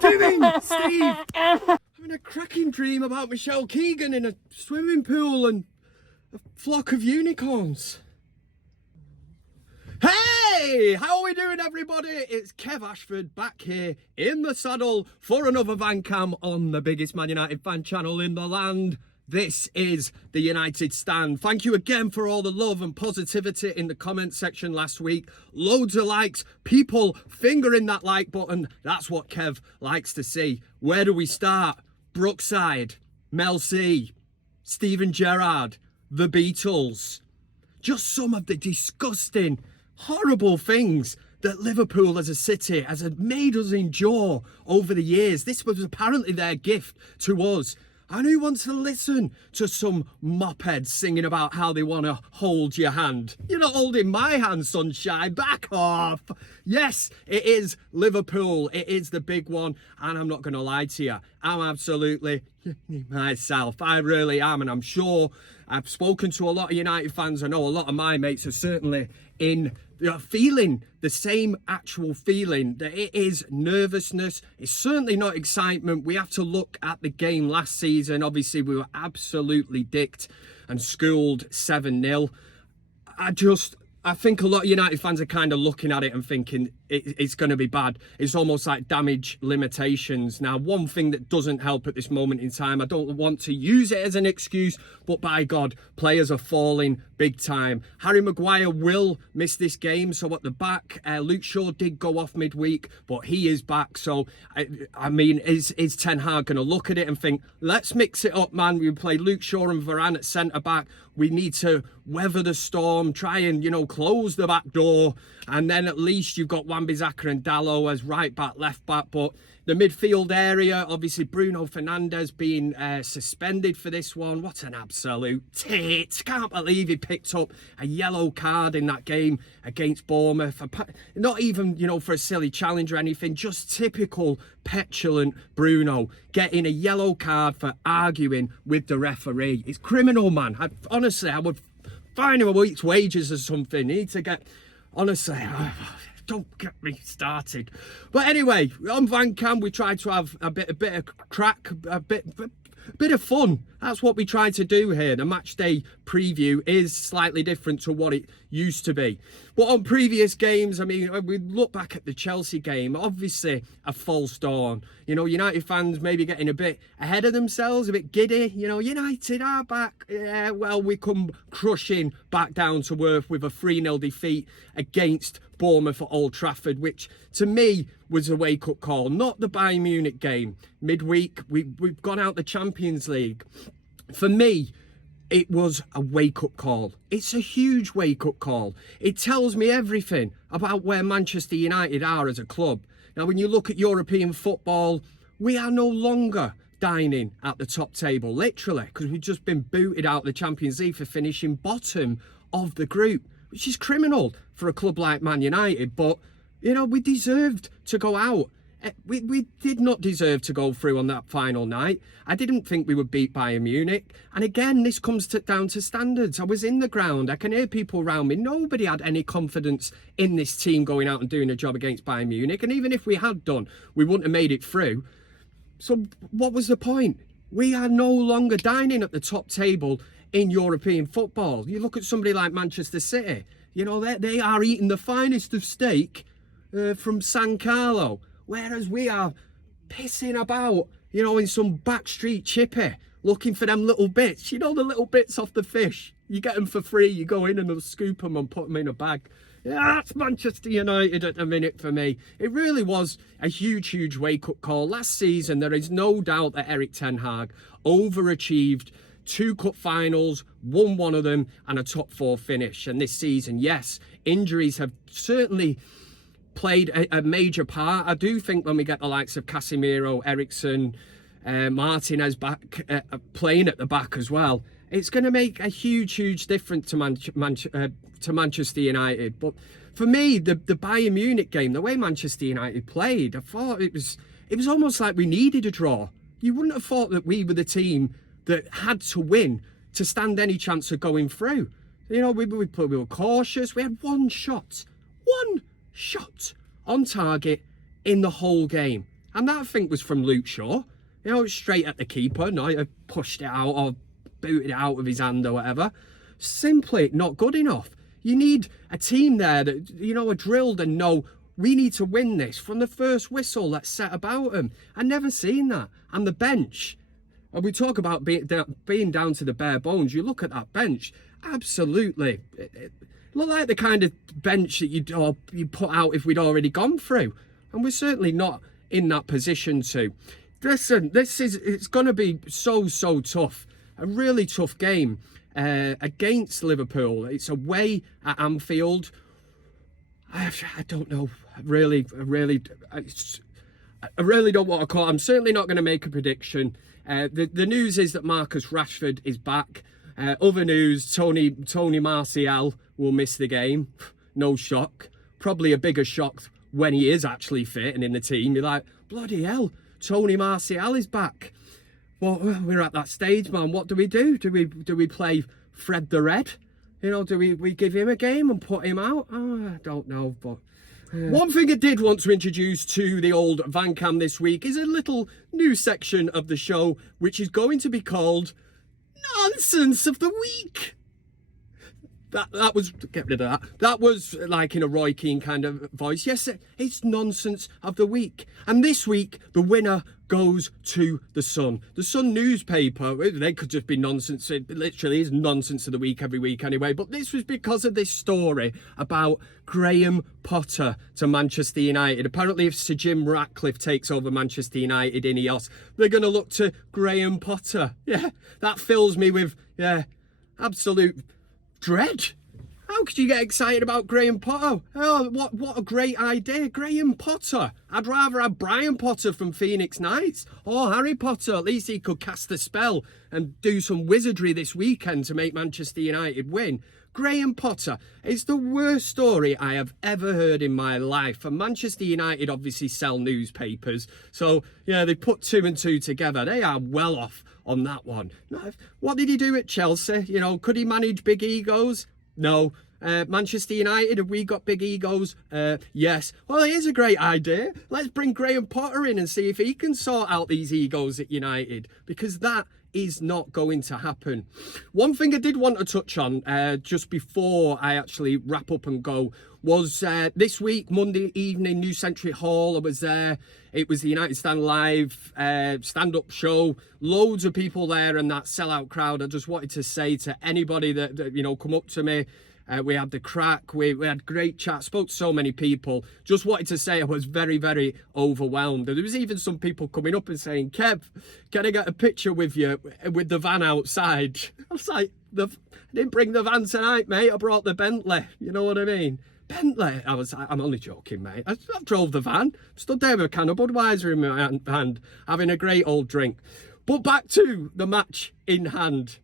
doing, Steve? Having a cracking dream about Michelle Keegan in a swimming pool and a flock of unicorns. Hey, how are we doing, everybody? It's Kev Ashford back here in the saddle for another Van Cam on the biggest Man United fan channel in the land. This is the United Stand. Thank you again for all the love and positivity in the comment section last week. Loads of likes, people fingering that like button. That's what Kev likes to see. Where do we start? Brookside, Mel C, Steven Gerrard, the Beatles. Just some of the disgusting, horrible things that Liverpool as a city has made us endure over the years. This was apparently their gift to us. And who wants to listen to some mopheads singing about how they want to hold your hand? You're not holding my hand, sunshine. Back off. Yes, it is Liverpool. It is the big one. And I'm not going to lie to you. I'm absolutely myself. I really am. And I'm sure I've spoken to a lot of United fans. I know a lot of my mates are certainly feeling the same actual feeling, that it is nervousness. It's certainly not excitement. We have to look at the game last season. Obviously, we were absolutely dicked and schooled 7-0. I think a lot of United fans are kind of looking at it and thinking it's going to be bad. It's almost like damage limitations. Now, one thing that doesn't help at this moment in time, I don't want to use it as an excuse, but by God, players are falling big time. Harry Maguire will miss this game, so at the back, Luke Shaw did go off midweek, but he is back. So, I mean, is Ten Hag going to look at it and think, let's mix it up, man. We play Luke Shaw and Varane at centre-back. We need to weather the storm, try and, close the back door, and then at least you've got Wan-Bissaka and Dalot as right back, left back. But the midfield area, obviously Bruno Fernandes being suspended for this one. What an absolute tit. Can't believe he picked up a yellow card in that game against Bournemouth. Not even, for a silly challenge or anything, just typical petulant Bruno getting a yellow card for arguing with the referee. It's criminal, man. Honestly, I would fine him a week's wages or something. Need to get... Honestly... Don't get me started. But anyway, on Van Cam, we tried to have a bit of crack, a bit of fun. That's what we tried to do here. The match day preview is slightly different to what it used to be. But on previous games, I mean, we look back at the Chelsea game, obviously a false dawn. United fans maybe getting a bit ahead of themselves, a bit giddy. United are back. Yeah, well, we come crushing back down to earth with a 3-0 defeat against Bournemouth at Old Trafford, which to me was a wake-up call. Not the Bayern Munich game. Midweek, we've gone out the Champions League. For me, it was a wake-up call. It's a huge wake-up call. It tells me everything about where Manchester United are as a club. Now, when you look at European football, we are no longer dining at the top table, literally, because we've just been booted out of the Champions League for finishing bottom of the group, which is criminal for a club like Man United. But, we deserved to go out. We did not deserve to go through on that final night. I didn't think we would beat Bayern Munich. And again, this comes down to standards. I was in the ground. I can hear people around me. Nobody had any confidence in this team going out and doing a job against Bayern Munich. And even if we had done, we wouldn't have made it through. So what was the point? We are no longer dining at the top table in European football. You look at somebody like Manchester City. They are eating the finest of steak from San Carlo. Whereas we are pissing about, in some backstreet chippy, looking for them little bits. The little bits off the fish. You get them for free. You go in and they'll scoop them and put them in a bag. Yeah, that's Manchester United at the minute for me. It really was a huge, huge wake-up call. Last season, there is no doubt that Eric Ten Hag overachieved. 2 cup finals, won one of them, and a top 4 finish. And this season, yes, injuries have certainly played a major part. I do think when we get the likes of Casemiro, Eriksen, Martinez back, playing at the back as well, it's going to make a huge, huge difference to Manchester United. But for me, the Bayern Munich game, the way Manchester United played, I thought it was almost like we needed a draw. You wouldn't have thought that we were the team that had to win to stand any chance of going through. We were cautious. We had one shot on target in the whole game. And that, I think, was from Luke Shaw. You know, straight at the keeper. No, he pushed it out or booted it out with his hand or whatever. Simply not good enough. You need a team there that, you know, are drilled and know we need to win this from the first whistle. Let's set about them. I've never seen that. And the bench, and we talk about being down to the bare bones. You look at that bench, absolutely. It looked like the kind of bench that you put out if we'd already gone through. And we're certainly not in that position to. Listen, it's going to be so tough. A really tough game against Liverpool. It's away at Anfield. I don't know. I really don't want to call. I'm certainly not going to make a prediction. The news is that Marcus Rashford is back. Other news: Tony Martial will miss the game. No shock. Probably a bigger shock when he is actually fit and in the team. You're like, bloody hell, Tony Martial is back. Well, we're at that stage, man. What do we do? Do we play Fred the Red? You know, do we give him a game and put him out? Oh, I don't know, but... One thing I did want to introduce to the old Van Cam this week is a little new section of the show, which is going to be called Nonsense of the Week. That was, get rid of that. That was like in a Roy Keane kind of voice. Yes, it's Nonsense of the Week. And this week, the winner goes to The Sun. The Sun newspaper, they could just be nonsense. It literally is Nonsense of the Week every week anyway. But this was because of this story about Graham Potter to Manchester United. Apparently, if Sir Jim Ratcliffe takes over Manchester United in EOS, they're going to look to Graham Potter. Yeah, that fills me with, absolute dread. How could you get excited about Graham Potter? Oh, what a great idea. Graham Potter. I'd rather have Brian Potter from Phoenix Knights or Harry Potter. At least he could cast a spell and do some wizardry this weekend to make Manchester United win. Graham Potter. It's the worst story I have ever heard in my life. And Manchester United obviously sell newspapers. So, yeah, they put 2 and 2 together. They are well off on that one. What did he do at Chelsea? You know, could he manage big egos? No. Manchester United, have we got big egos? Yes. Well, here's a great idea. Let's bring Graham Potter in and see if he can sort out these egos at United, because that is not going to happen. One thing I did want to touch on just before I actually wrap up and go was this week, Monday evening, New Century Hall. I was there. It was the United Stand Live stand-up show. Loads of people there and that sellout crowd. I just wanted to say to anybody that you know, come up to me. We had the crack, we had great chat, spoke to so many people. Just wanted to say I was very overwhelmed. There was even some people coming up and saying, Kev, can I get a picture with you with the van outside? I was like, I didn't bring the van tonight, mate. I brought the Bentley. You know what I mean? Bentley. I'm only joking, mate. I drove the van, stood there with a can of Budweiser in my hand, having a great old drink. But back to the match in hand.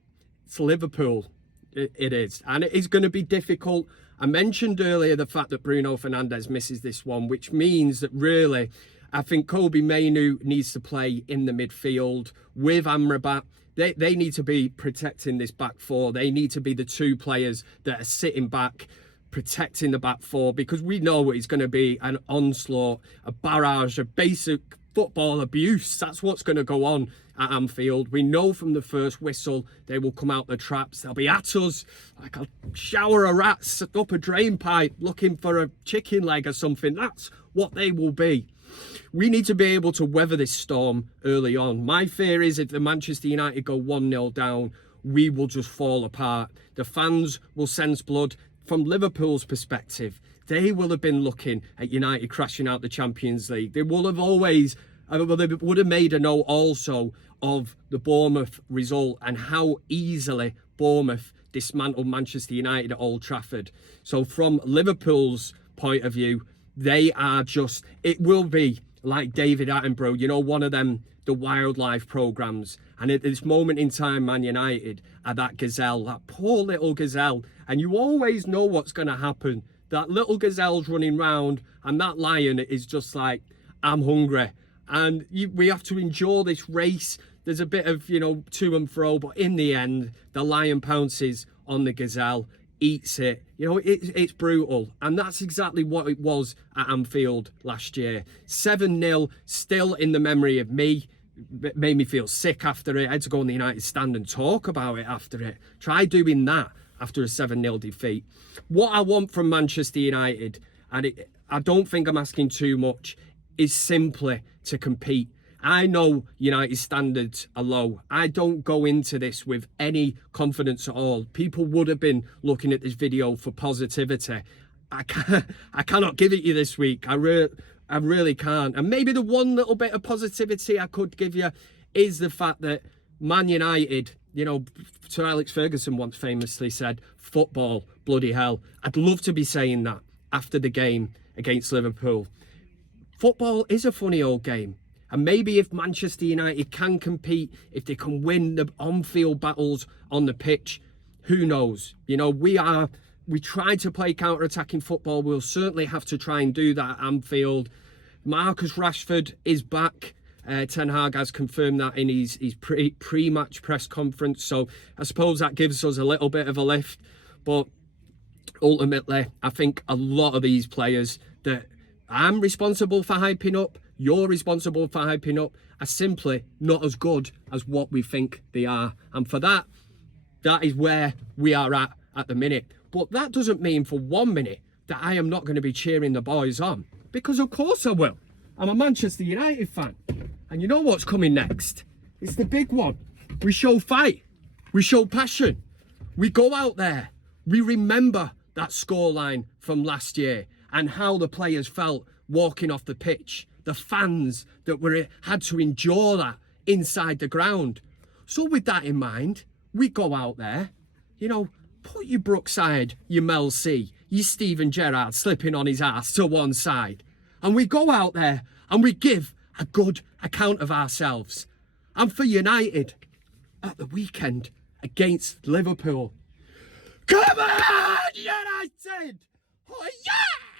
It's Liverpool. It is, and it is going to be difficult. I mentioned earlier the fact that Bruno Fernandes misses this one, which means that really I think Kobe Mainoo needs to play in the midfield with Amrabat. They need to be protecting this back four. They need to be the two players that are sitting back protecting the back four, because we know it's going to be an onslaught, a barrage of basic football abuse. That's what's going to go on at Anfield. We know from the first whistle they will come out the traps. They'll be at us like a shower of rats up a drain pipe looking for a chicken leg or something. That's what they will be. We need to be able to weather this storm early on. My fear is if the Manchester United go 1-0 down, we will just fall apart. The fans will sense blood. From Liverpool's perspective, they will have been looking at United crashing out the Champions League. They will have always, they would have made a note also of the Bournemouth result and how easily Bournemouth dismantled Manchester United at Old Trafford. So from Liverpool's point of view, they are just, it will be like David Attenborough, you know, one of them, the wildlife programmes. And at this moment in time, Man United are that gazelle, that poor little gazelle. And you always know what's going to happen. That little gazelle's running round and that lion is just like, I'm hungry. And we have to endure this race. There's a bit of, you know, to and fro. But in the end, the lion pounces on the gazelle. eats it. You know, it's brutal. And that's exactly what it was at Anfield last year. 7-0, still in the memory of me. It made me feel sick after it. I had to go on the United stand and talk about it after it. Try doing that after a 7-0 defeat. What I want from Manchester United, and I don't think I'm asking too much, is simply to compete. I know United standards are low. I don't go into this with any confidence at all. People would have been looking at this video for positivity. I cannot give it you this week. I really can't. And maybe the one little bit of positivity I could give you is the fact that Man United, you know, Sir Alex Ferguson once famously said, football, bloody hell. I'd love to be saying that after the game against Liverpool. Football is a funny old game. And maybe if Manchester United can compete, if they can win the on-field battles on the pitch, who knows? You know, we try to play counter-attacking football. We'll certainly have to try and do that at Anfield. Marcus Rashford is back. Ten Hag has confirmed that in his pre-match press conference. So I suppose that gives us a little bit of a lift. But ultimately, I think a lot of these players that I'm responsible for hyping up, you're responsible for hyping up, are simply not as good as what we think they are. And for that is where we are at the minute. But that doesn't mean for 1 minute that I am not going to be cheering the boys on. Because of course I will. I'm a Manchester United fan. And you know what's coming next? It's the big one. We show fight. We show passion. We go out there. We remember that scoreline from last year and how the players felt walking off the pitch. The fans that had to endure that inside the ground. So with that in mind, we go out there, you know, put your Brookside, your Mel C, your Steven Gerrard slipping on his ass to one side. And we go out there and we give a good account of ourselves. And for United, at the weekend against Liverpool, come on, United! Oh, yeah!